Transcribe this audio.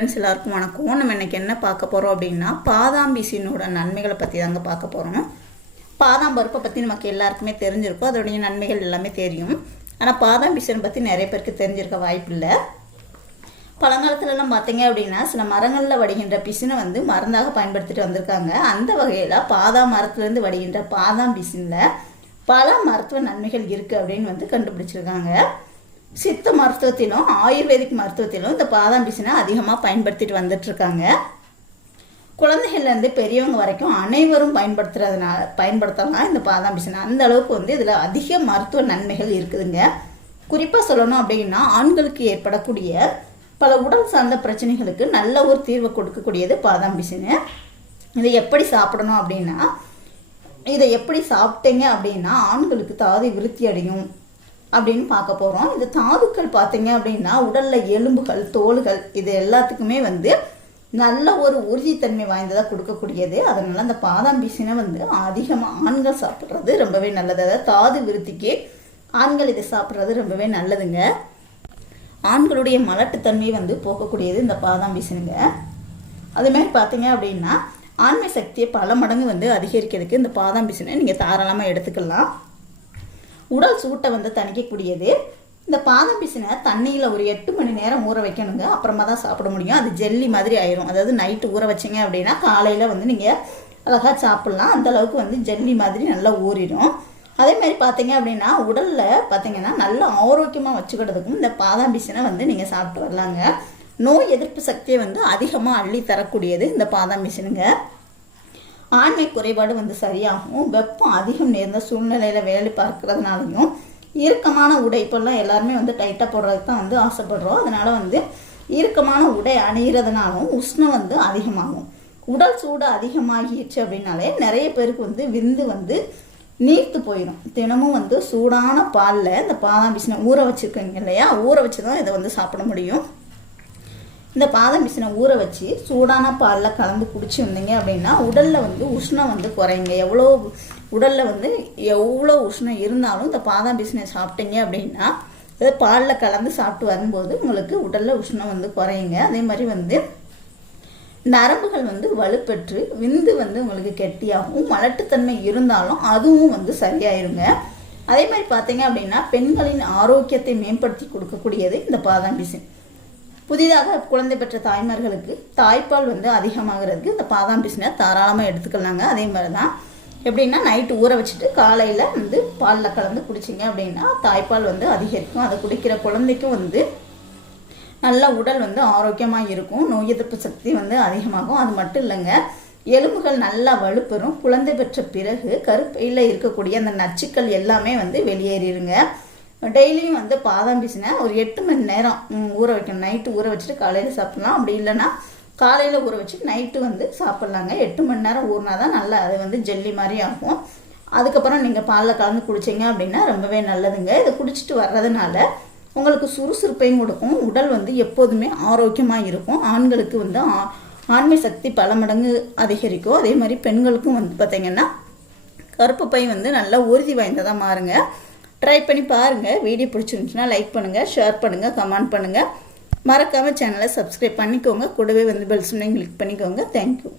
Friends எல்லாருக்கும் வணக்கம். நம்ம இன்றைக்கி என்ன பார்க்க போகிறோம் அப்படின்னா பாதாம் பிசினோட நன்மைகளை பற்றி தாங்க பார்க்க போகிறோம் பாதாம் பருப்பை பற்றி நமக்கு எல்லாருக்குமே தெரிஞ்சிருக்கும். அதோடைய நன்மைகள் எல்லாமே தெரியும். ஆனால் பாதாம் பிசினை பற்றி நிறைய பேருக்கு தெரிஞ்சிருக்க வாய்ப்பு இல்லை. பழங்காலத்துலலாம் பார்த்தீங்க அப்படின்னா சில மரங்களில் வடிகின்ற பிசினை வந்து மருந்தாக பயன்படுத்திட்டு வந்திருக்காங்க. அந்த வகையில் பாதாம் மரத்துலேருந்து வடிகின்ற பாதாம் பிசினில் பல மருத்துவ நன்மைகள் இருக்குது அப்படின்னு வந்து கண்டுபிடிச்சிருக்காங்க. சித்த மருத்துவத்திலும் ஆயுர்வேதிக் மருத்துவத்திலும் இந்த பாதாம் பிசினை அதிகமாக பயன்படுத்திட்டு வந்துட்டுருக்காங்க. குழந்தைகள்லேருந்து பெரியவங்க வரைக்கும் அனைவரும் பயன்படுத்துறதுனால பயன்படுத்தலாம் இந்த பாதாம் பிசினை. அந்த அளவுக்கு வந்து இதில் அதிக மருத்துவ நன்மைகள் இருக்குதுங்க. குறிப்பாக சொல்லணும் அப்படின்னா ஆண்களுக்கு ஏற்படக்கூடிய பல உடல் சார்ந்த பிரச்சனைகளுக்கு நல்ல ஒரு தீர்வை கொடுக்கக்கூடியது பாதாம் பிசினு. இதை எப்படி சாப்பிடணும் அப்படின்னா இதை எப்படி சாப்பிட்டீங்க அப்படின்னா ஆண்களுக்கு தாதி விருத்தி அடையும். அப்படின்னு பார்க்க போகிறோம் இந்த தாதுக்கள் பார்த்தீங்க அப்படின்னா உடலில் எலும்புகள் தோள்கள் இது எல்லாத்துக்குமே வந்து நல்ல ஒரு உறுதித்தன்மை வாய்ந்ததாக கொடுக்கக்கூடியது. அதனால் அந்த பாதாம் பீசினை வந்து அதிகமாக ஆண்கள் சாப்பிட்றது ரொம்பவே நல்லது. அதாவது தாது விருத்திக்கு ஆண்கள் இதை சாப்பிட்றது ரொம்பவே நல்லதுங்க. ஆண்களுடைய மலட்டுத்தன்மை வந்து போகக்கூடியது இந்த பாதாம் பீசினுங்க. அதுமாதிரி பார்த்தீங்க அப்படின்னா ஆண்மை சக்தியை பல மடங்கு வந்து அதிகரிக்கிறதுக்கு இந்த பாதாம் பீசினை நீங்கள் தாராளமாக எடுத்துக்கலாம். உடல் சூட்டை வந்து தணிக்கக்கூடியது. இந்த பாதம் பிசினை தண்ணியில் ஒரு எட்டு மணி நேரம் ஊற வைக்கணுங்க. அப்புறமா தான் சாப்பிட முடியும். அது ஜெல்லி மாதிரி ஆயிரும். அதாவது நைட்டு ஊற வச்சிங்க அப்படின்னா காலையில் வந்து நீங்கள் அழகாக சாப்பிட்லாம். அந்த அளவுக்கு வந்து ஜெல்லி மாதிரி நல்லா ஊறிடும். அதே மாதிரி பார்த்தீங்க அப்படின்னா உடலில் பார்த்தீங்கன்னா நல்லா ஆரோக்கியமாக வச்சுக்கிறதுக்கும் இந்த பாதாம் பிசினை வந்து நீங்கள் சாப்பிட்டு வரலாங்க. நோய் எதிர்ப்பு சக்தியை வந்து அதிகமாக அள்ளி தரக்கூடியது இந்த பாதாம் மிஷினுங்க ஆண்மை குறைபாடு வந்து சரியாகும். வெப்பம் அதிகம் நேர்ந்த சூழ்நிலையில் வேலை பார்க்கறதுனாலையும் இறுக்கமான உடை இப்போல்லாம் எல்லாருமே வந்து டைட்டாக போடுறதுக்கு தான் வந்து ஆசைப்படுறோம். அதனால் வந்து இறுக்கமான உடை அணிகிறதுனாலும் உஷ்ணம் வந்து அதிகமாகும். உடல் சூடு அதிகமாகிடுச்சு அப்படின்னாலே நிறைய பேருக்கு வந்து விந்து வந்து நீர்த்து போயிடும். தினமும் வந்து சூடான பாலில் இந்த பாதாம் பிசினை ஊற வச்சுருக்கீங்க இல்லையா? ஊற வச்சு தான் இதை வந்து சாப்பிட முடியும். இந்த பாதம் மிஷினை ஊற வச்சு சூடான பாலில் கலந்து குடிச்சு வந்தீங்க அப்படின்னா உடலில் வந்து உஷ்ணம் வந்து குறையுங்க எவ்வளோ உடலில் வந்து எவ்வளோ உஷ்ணம் இருந்தாலும் இந்த பாதாம் பிசினை சாப்பிட்டீங்க அப்படின்னா அது பாலில் கலந்து சாப்பிட்டு வரும்போது உங்களுக்கு உடலில் உஷ்ணம் வந்து குறையுங்க. அதே மாதிரி வந்து நரம்புகள் வந்து வலுப்பெற்று விந்து வந்து உங்களுக்கு கெட்டியாகும். மலட்டுத்தன்மை இருந்தாலும் அதுவும் வந்து சரியாயிருங்க. அதே மாதிரி பார்த்தீங்க அப்படின்னா பெண்களின் ஆரோக்கியத்தை மேம்படுத்தி கொடுக்கக்கூடியது இந்த பாதாம் பிசின் புதிதாக குழந்தை பெற்ற தாய்மார்களுக்கு தாய்ப்பால் வந்து அதிகமாகிறதுக்கு இந்த பாதாம் பிசினை தாராளமாக எடுத்துக்கலாங்க. அதே மாதிரி தான் எப்படின்னா நைட்டு ஊற வச்சுட்டு காலையில் வந்து பாலில் கலந்து குடிச்சிங்க அப்படின்னா தாய்ப்பால் வந்து அதிகரிக்கும். அதை குடிக்கிற குழந்தைக்கும் வந்து நல்ல உடல் வந்து ஆரோக்கியமாக இருக்கும். நோய் எதிர்ப்பு சக்தி வந்து அதிகமாகும். அது மட்டும் இல்லைங்க எலும்புகள் நல்லா வலுப்பெறும். குழந்தை பெற்ற பிறகு கருப்பையில் இருக்கக்கூடிய அந்த நச்சுக்கள் எல்லாமே வந்து வெளியேறிடுங்க டெய்லியும் வந்து பாதாம் பிசினை ஒரு எட்டு மணி நேரம் ஊற வைக்கணும். நைட்டு ஊற வச்சுட்டு காலையில் சாப்பிட்லாம். அப்படி இல்லைன்னா காலையில் ஊற வச்சு நைட்டு வந்து சாப்பிட்லாங்க. எட்டு மணி நேரம் ஊறினா தான் நல்லா அது வந்து ஜெல்லி மாதிரி ஆகும். அதுக்கப்புறம் நீங்கள் பாலில் கலந்து குடிச்சிங்க அப்படின்னா ரொம்பவே நல்லதுங்க. இதை குடிச்சிட்டு வர்றதுனால உங்களுக்கு சுறுசுறுப்பையும் கொடுக்கும். உடல் வந்து எப்போதுமே ஆரோக்கியமாக இருக்கும். ஆண்களுக்கு வந்து ஆண்மை சக்தி பல மடங்கு அதிகரிக்கும். அதே மாதிரி பெண்களுக்கும் வந்து பார்த்திங்கன்னா கருப்பு பை வந்து நல்லா உறுதி வாய்ந்ததாக மாறுங்க. ட்ரை பண்ணி பாருங்கள் வீடியோ பிடிச்சிருந்துச்சுன்னா லைக் பண்ணுங்கள் ஷேர் பண்ணுங்கள் கமெண்ட் பண்ணுங்கள் மறக்காமல் சேனலை சப்ஸ்கிரைப் பண்ணிக்கோங்க. கூடவே வந்து பெல் சொன்னீங்க கிளிக் பண்ணிக்கோங்க. தேங்க்யூ